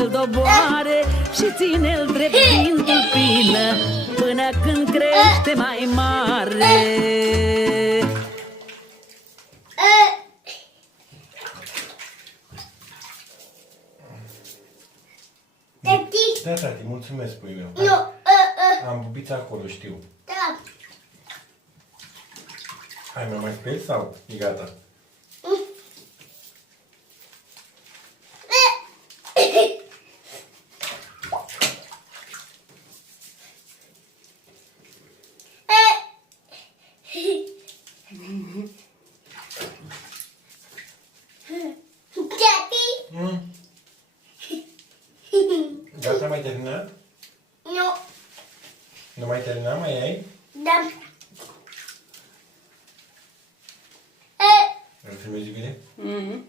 îl doboare și ține-l drept din tulpină până când crește mai mare. Tati? Da, tati, mulțumesc, puiul meu. Nu. Am bubița acolo, știu. Da. Hai, mai speli sau e gata? Tati? Gata, mai terminat? Nu. Nu mai terminat, mai ai? Da. Îl filmezi bine? Mhm.